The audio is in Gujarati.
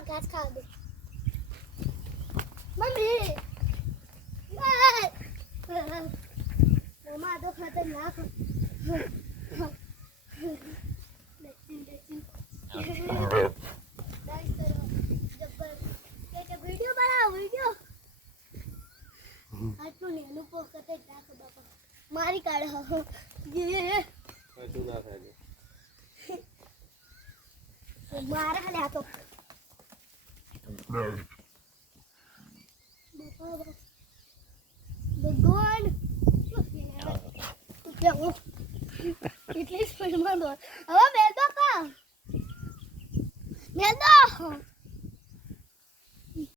લાવ ઘાસ ખાવા દે મમ્મી મમ્મા તો ખતરનાક वीडियो बनाओ वीडियो आटલું ને અનુપો કતે રાખો બાપા મારી કાઢો ये કશું ના થાય મારા હાલે આ તો ભગવાન જાઓ એટલી સ્પીડમાં દોડ હવે મેલ દો કા મેલ દો